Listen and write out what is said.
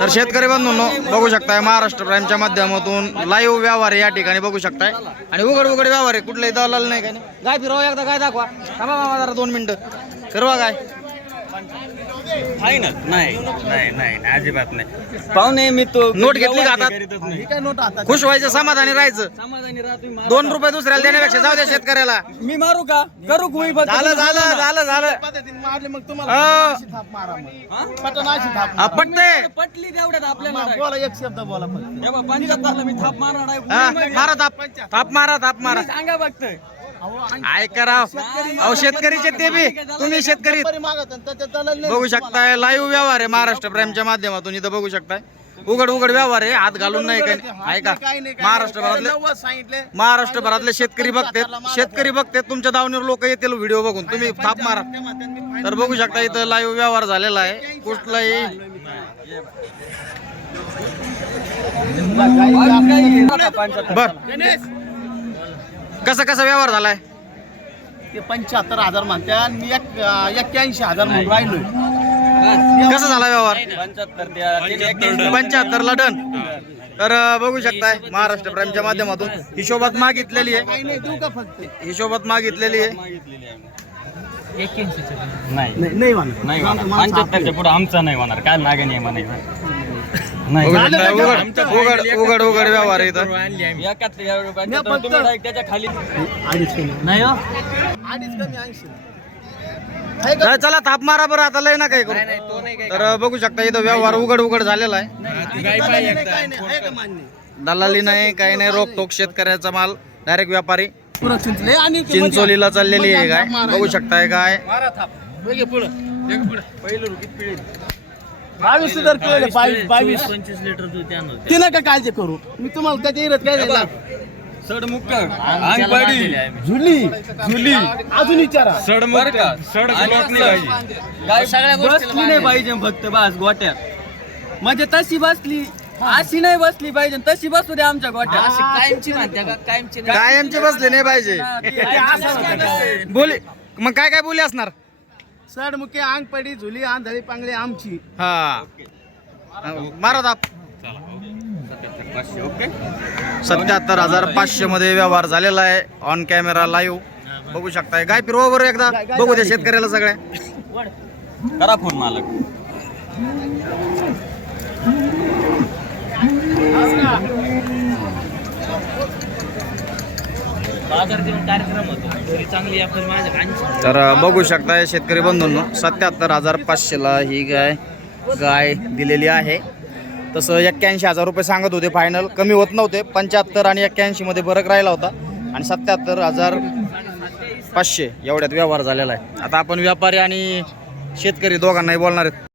तर शेतकरी बंधूंनो बघू शकताय महाराष्ट्र प्राईमच्या माध्यमातून लाईव्ह व्यवहार आहे या ठिकाणी बघू शकताय. आणि उघड उघड व्यवहार आहे कुठलाही दलाल नाही काय नाही. गाय फिरवा एकदा गाय दाखवा. थांबा मामा जरा दोन मिनिटं. फिरवा गाय. आहे ना? नाही नाही नाही अजिबात नाही. पाहुणे मी तो नोट घेतली का हातात? करीतच नाही. खुश व्हायचं समाधानी राहायचं. समाधानी राहा तुम्ही. दोन रुपये दुसऱ्याला देण्यापेक्षा जाऊ द्या शेतकऱ्याला. मी मारू का? करू कुई फक्त? झालं झालं झालं झालं. मारले मग अं, तुम्हाला अशी थाप मारा मग. पटन अशी थाप पटतंय पटली तेवढ्यात आपल्याला. बोला एक शब्द बोला फक्त. मी थाप मारणार आहे. हा? मारा. थाप. थाप मारा थाप मारा. तुम्ही सांगा फक्त. कराव अहो शेतकरीचे ते बी. तुम्ही शेतकरी. बघू शकताय लाईव्ह व्यवहार आहे महाराष्ट्र प्राईमच्या माध्यमातून. इथं बघू शकताय. उघड उघड व्यवहार आहे. हात घालून नाही काय आहे का काही नाही, काही महाराष्ट्र नाही. भरातले नव्वद सांगितले. महाराष्ट्र भरातले शेतकरी बघतात. शेतकरी बघतात. तुमच्या दावणीवर लोक येतील व्हिडिओ बघून. तुम्ही थाप मारा. तर बघू शकता इथं लाईव्ह व्यवहार झालेला आहे. कुठलाही बर. कसा कसा व्यवहार झालाय? ते पंच्याहत्तर हजार म्हणते आणि मी एक एक्क्याऐंशी हजार म्हणून राहिलोय. कसा झाला व्यवहार? पंच्याहत्तर ला डन. तर बघू शकताय महाराष्ट्र प्राईमच्या माध्यमातून हिशोबात मागितलेली आहे. काही नाही देऊ का फक्त? हिशोबात मागितलेली आहे. मागितलेली आहे. नाही पंच्याहत्तरच्या पुढे आमचा नाही होणार. काय मागे नाही म्हणायचं नाही. बघू शकताय उघड. उघड उघड उघड व्यवहार आहे इथं. एकाहत्तर या रुपयाचं नाही, तर फक्त- तुम्ही direct त्याच्याखाली. अडीच कमी नाही हो. अडीच कमी ऐंशी. आहे का? तर चला थाप मारा बरं आता लय ना काही करू. तर बघू शकता इथं व्यवहार उघड उघड झालेला आहे. दलाली नाही, काही नाही. आहे का? मान्य? दलाली नाही काही नाही रोखोक शेतकऱ्याचा माल डायरेक्ट व्यापारी. पुरं चिंचले आणि ते चिंचोलीला चाललेली आहे काय? बघू शकताय काय? बावीस हजार पिळले बावीस बावीस. पंचवीस लिटर दूध त्यानं ते नका काळजी करू. मी तुम्हाला त्याच्या इरत काय द्यायला सडमुक्त अंगपाडी झुली. झुली. अजून विचारा. सडमुक्त सड सगळ्या बसली नाही पाहिजे फक्त बस गोट्यात. म्हणजे तशी बसली. अशी नाही बसली पाहिजे तशी बसू दे आमच्या गोट्यात. कायमची म्हणते का? कायमची कायमचे बसले नाही पाहिजे. बोली. मग काय काय बोली असणार? सड मुके अंग पडी झुली आंधळी पांगडी आमची. हा. मारा ओके. सत्याहत्तर हजार पाचशे मध्ये व्यवहार झालेला आहे ऑन कॅमेरा लाईव्ह बघू शकताय. गाय फिरवा बरं एकदा. बघू द्या शेतकऱ्याला सगळ्या. करा फोन मालक. बाजार कार्यक्रम होतो. चांगली आपण तर बघू शकताय शेतकरी बंधूंनो सत्याहत्तर हजार पाचशेला ही गाय गाय दिलेली आहे. तसं एक्क्याऐंशी हजार रुपये सांगत होते फायनल कमी होत नव्हते पंच्याहत्तर आणि एक्क्याऐंशीमध्ये फरक राहिला होता. आणि सत्याहत्तर हजार पाचशे एवढ्यात व्यवहार झालेला आहे. आता आपण व्यापारी आणि शेतकरी दोघांनाही बोलणार आहेत.